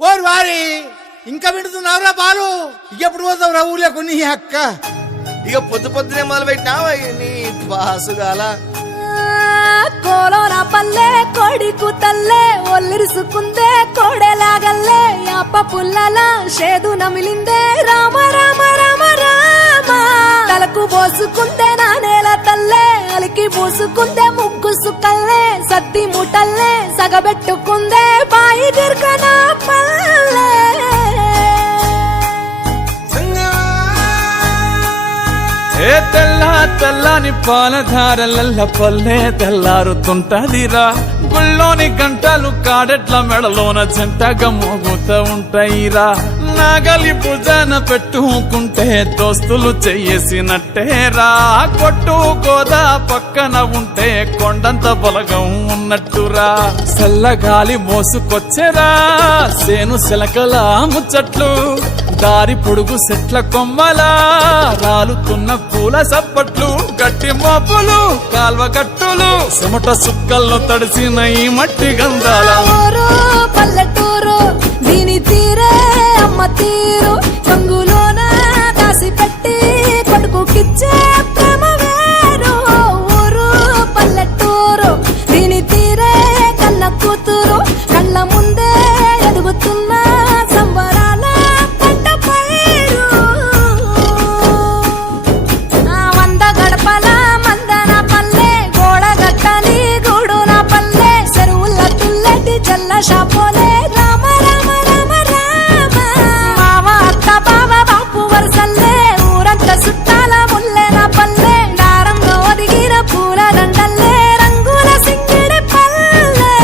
ఓరి వారి ఇంకా వింటున్నావురా బాలు, ఎప్పుడు పోతావురా ఊళ్ళో కొన్ని అక్క? ఇక పొద్దునే మొదలు పెట్టినావా నీ బాసుగాల? కోలోన పల్లె కోడి కూతల్లే ఒల్లిరుసుకుందే కోడెలాగల్లే యాప పుల్లల షేదు నమిలిందే రామ రామ రామ రామ తలకు పోసుకుందే నా నేల తల్లే అలికి పూసుకుందే ముగ్గు సుక్కల్లే సత్తి ముటల్లే సగబెట్టుకుందే బాయి గిర్కన పల్లె ఏ తెల్లని పాలధారలల్ల పల్లె తెల్లారుతుంటదిరా. గుళ్ళోని గంటలు కాడెట్ల మెడలోన జంటగా మోగుతూ ఉంటాయిరా. నాగలి భుజాన పెట్టుకుంటే దోస్తులు చెయ్యేసినట్టేరా. కొట్టు గోదా పక్కన ఉంటే కొండంత బలగం ఉన్నట్టురా. చల్లగాలి మోసుకొచ్చెరా సేను శిలకల ముచ్చట్లు, దారి పొడుగు చెట్ల కొమ్మలా రాలుతున్న పూల సప్పట్లు, గట్టి మోపులు కాల్వ గట్టులు చెమట సుక్కల్లో తడిసిన ఈ మట్టి గంధాల పల్లెటూరు దీని తీరే అమ్మ తీరు కంగులోన దాసి పెట్టి కొడుకుకిచ్చే ప్రేమ వేరు. ఊరు పల్లెటూరు దీని తీరే కన్న కూతురు కళ్ళ ముందే ఎదుగుతున్న సంబరాల పంట పైరు. వంద గడపల మందన పల్లె గోడ గట్టని గూడున పల్లె చెరువుల తుల్లటి జల్ల షాపోలే రామ రామ రామ రామ మావ అత్త బావ బాపు వరసల్లే ఊరంతా చుట్టాల ముల్లెన పల్లె దారంలో ఒదిగిన పూల దండల్లే రంగుల సింగిడి పల్లె.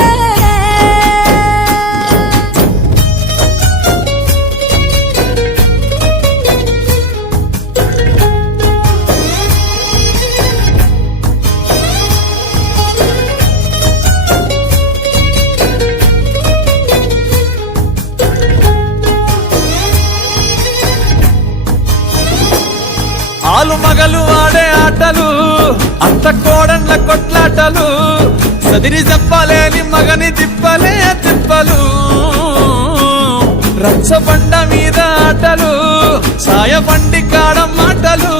ఆలు మగలు ఆడే ఆటలు, అత్త కోడన్ల కొట్లాటలు, సదిరి చెప్పలేని మగని తిప్పలే తిప్పలు. రచ్చబండ మీద ఆటలు, ఛాయ బండి కాడ మాటలు,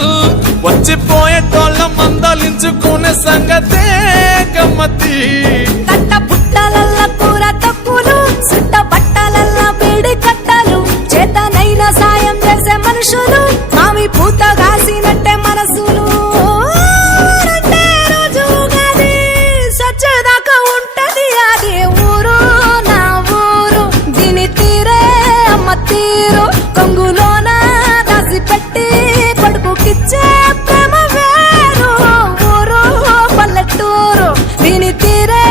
వచ్చిపోయేటోళ్ళ మందలించుకునే సంగతే గమ్మతి. కట్ట పుట్టలల్ల కూర తప్పులు సుట్ట బట్టలల్ల బీడి కట్టలు చేతనైన సాయం చేసే మనుషులు మామి పూత కాసినట్టే మనసులు. అంటే రోజు గది సచ్చేదాకా ఉంటది అది ఊరు నా ఊరు దీని తీరే అమ్మ తీరు కొంగులోన దాసి పెట్టి కొడుకుకిచ్చే ప్రేమ వేరు. ఊరు పల్లెటూరు దీని తీరే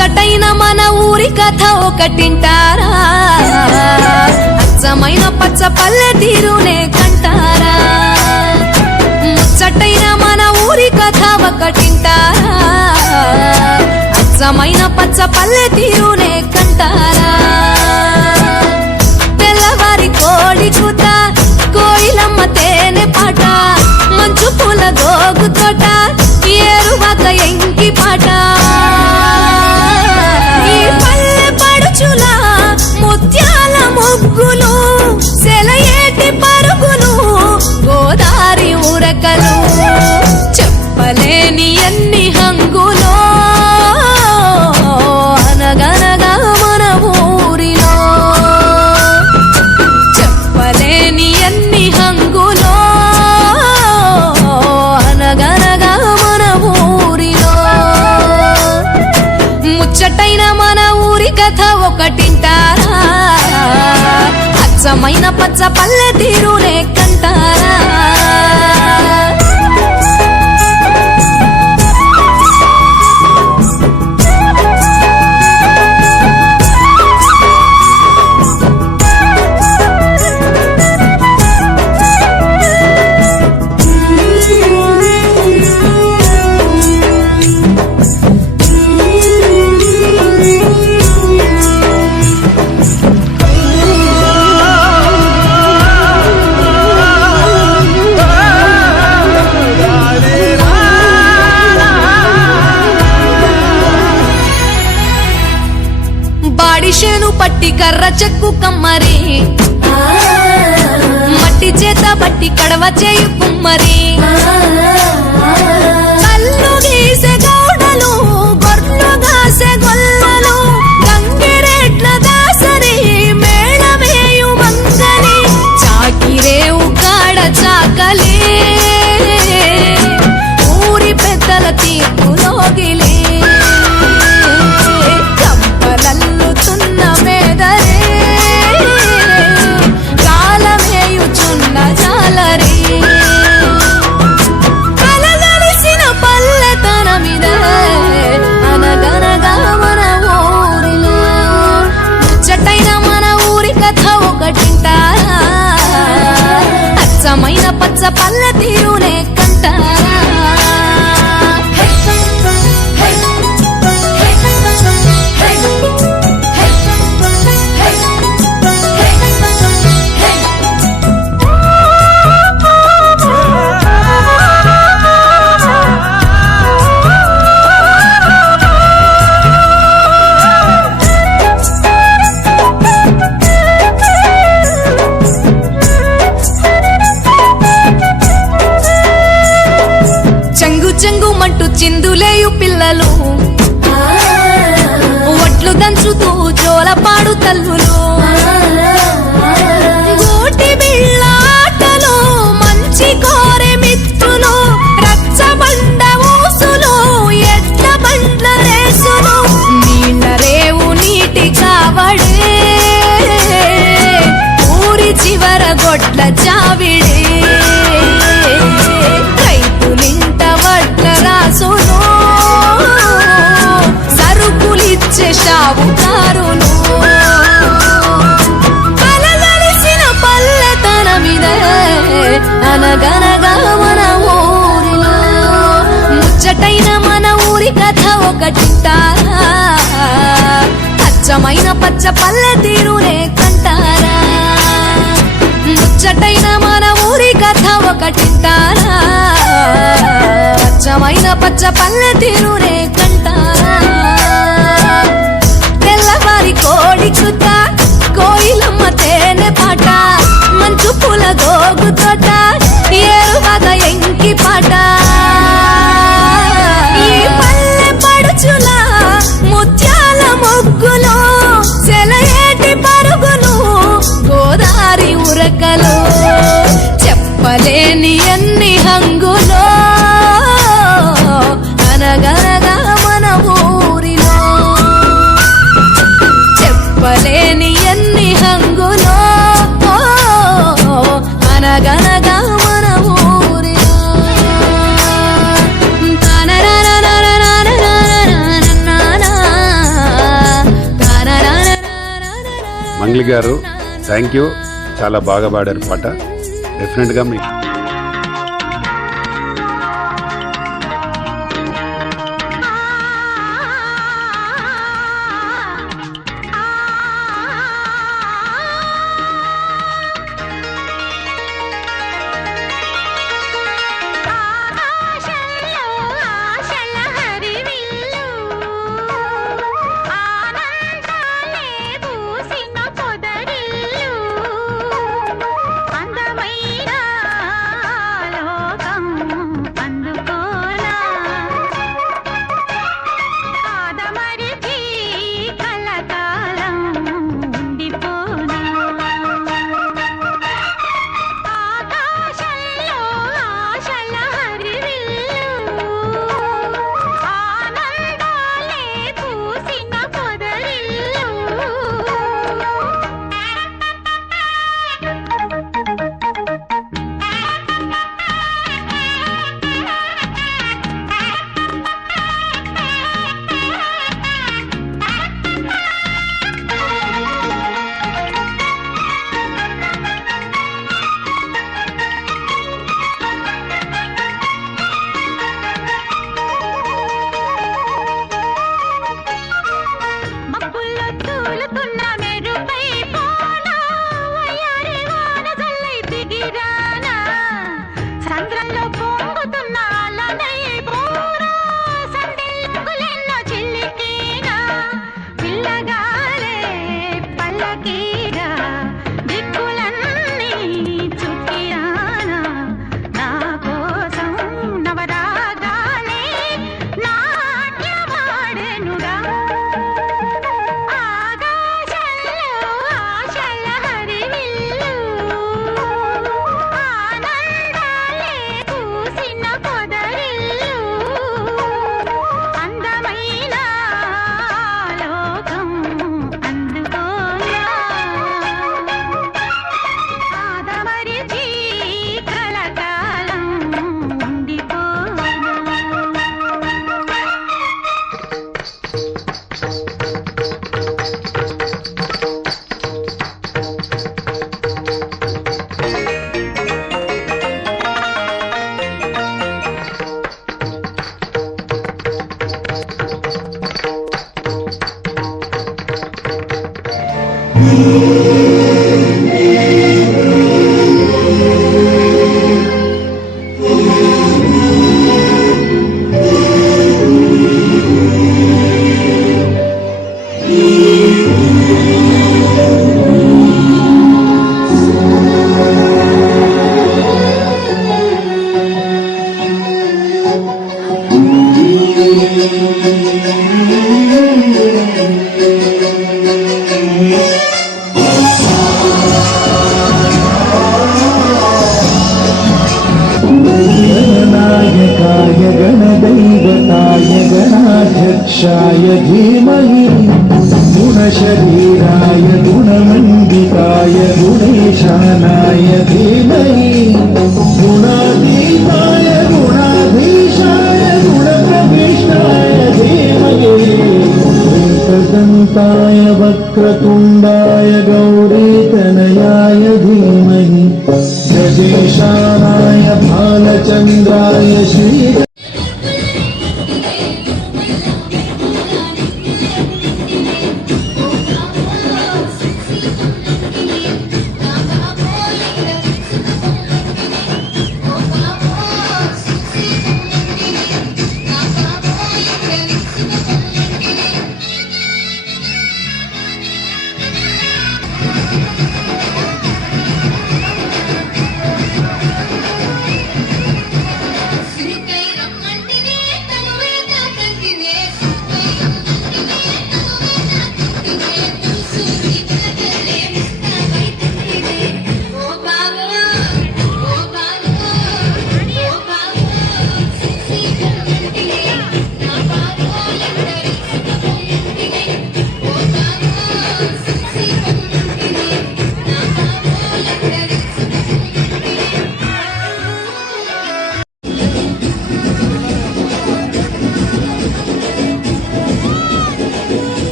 ముచ్చటైన మన ఊరి కథ ఒకటింటారా అచ్చమైన పచ్చ పల్లె తీరునే కంటారా ముచ్చటైన మన ఊరి కథ ఒకటింటారా అచ్చమైన పచ్చ పల్లె తీరునే కంటారా తెల్లవారి కోడి కూత కోయిలమ్మ తేనె పాట మంచు పూల గోగు తోట ఏరువాక ఎంకి పాట ఈ పల్లె పడుచుల ముత్యాల ముగ్గులు సెలయేటి పరుగులు గోదారి ఉరకలు చెప్పలేని ఎన్ని హంగులో అనగనగా మన ఊరిలో చెప్పలేని ఎన్ని హంగులో అనగనగా మన ఊరిలో ముచ్చటైన మన ఊరి కథ ఒకటింటారా అచ్చమైన పచ్చ పల్లె తీరునే కంటారా బాడిషేను పట్టి కర్ర చెక్కు కమ్మరి మట్టి చేత బట్టి కడవ చేయు కుమ్మరి కల్లు గీసే గౌడలు గొర్రెలు గాసే గొల్లలు గంగిరెడ్ల దాసరి మేళమేయు మంగలి చాకిరేవు కాడ చాకలి ఊరి పెద్దల తీర్పులోగిలి కంపలల్లుతున్న మేదరే కాలమేయుచున్న జాలరి కలగలిసిన పల్లెతనమిదే అనగనగా మన ఊరిలో ముచ్చటైన మన ఊరి కథ ఒకటింటారా అచ్చమైన పచ్చ పల్లె తీరునే కంటారా చెంగుమంటూ చిందులేయు పిల్లలు ఒట్లు దంచుతూ జోలపాడు తల్లులు గోటి బిళ్ళ ఆటలు మంచి కోరె మిత్రులు రచ్చబండ ఊసులు ఎడ్ల బండ్ల రేసులు నీళ్ళ రేవు నీటి కావడే ఊరి చివర గొడ్ల చావిడే సరుకులిచ్చే షావుకారులు కలగలిసిన పల్లెతనమిదే అనగనగా మన ఊరిలో ముచ్చటైన మన ఊరి కథ ఒకటింటారా అచ్చమైన పచ్చ పల్లె తీరునే కంటారా ముచ్చటైన మన ఊరి కథ ఒకటింటారా అచ్చమైన పచ్చ పల్లె తీరునే కంటారా తెల్లవారి కోడి కూత కోయిలమ్మ తేనె పాట మంచు పూల గోగు తోట ఏరువాక ఎంకి పాట ఈ పల్లె పడుచుల ముత్యాల ముగ్గులు సెలయేటి పరుగులు గోదారి ఉరకలు చెప్పలేని ఎన్ని హంగులో అనగనగా మంగ్లీ గారు థ్యాంక్ యూ, చాలా బాగా పాడారు పాట. డెఫినెట్గా మీకు गणाध्यक्षाय धीमहि गुणशरीराय गुणमण्डिताय गुणेशानाय धीमहि गुणातीताय गुणाधीशाय गुणप्रविष्टाय धीमहि एकदन्ताय वक्रतुण्डाय गौरीतनयाय धीमहि गजेशानाय भालचन्द्राय श्री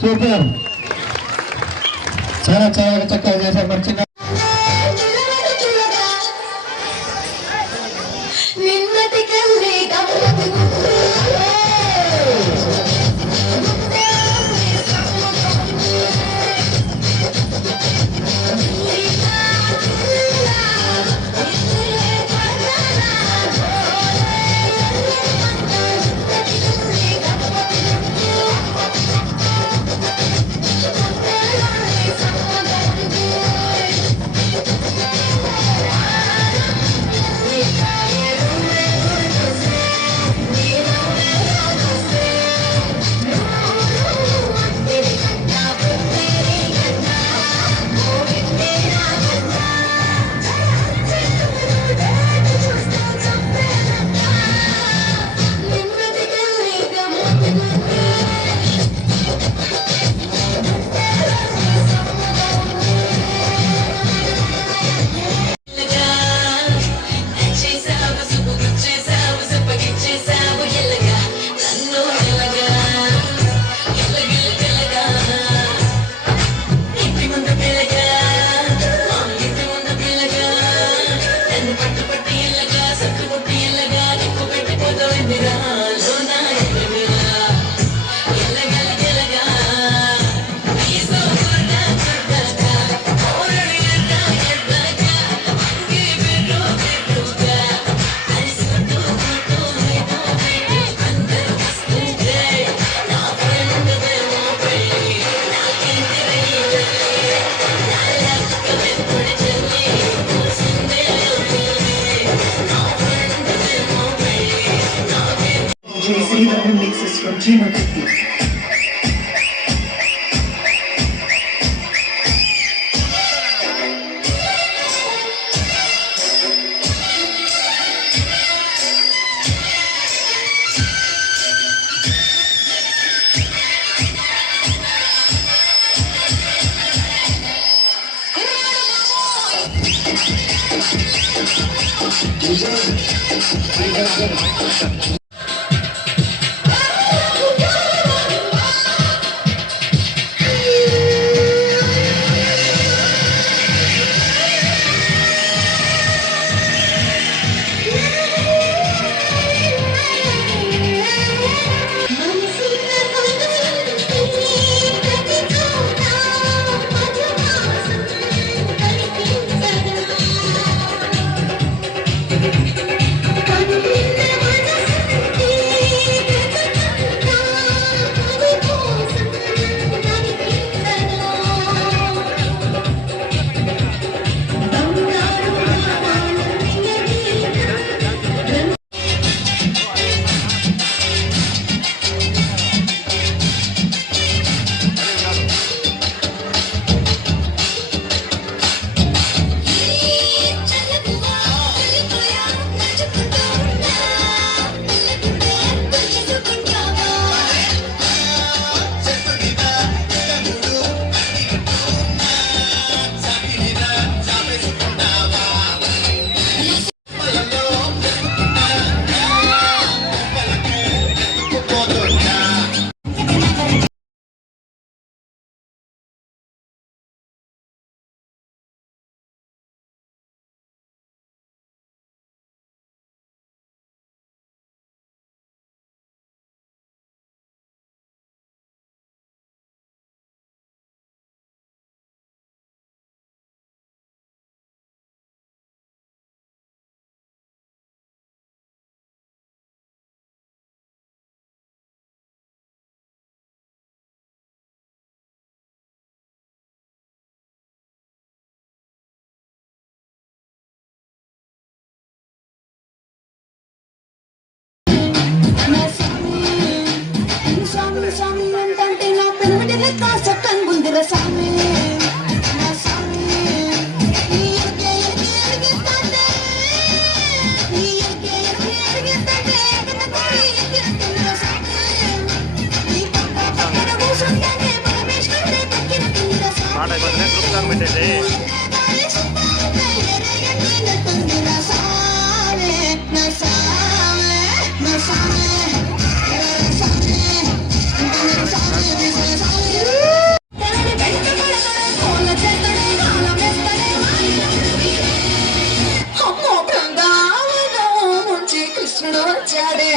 సూపర్, చాలా చాలా చక్కగా చేశారు. మరి చిన్న నిన్నటి కల్లే గమ్మత్తు JC mixes from Gina Kutti. సామి నా సామి నీ ఎరుగే ఎరుగే నీ ఎరుగే ఎరుగే నా కోరి ఎరుగే సామి నీ పక్కన కూర్చుంటే పరమేశ్వరుడే పక్కిన సామి కృష్ణుడు వచ్చాడే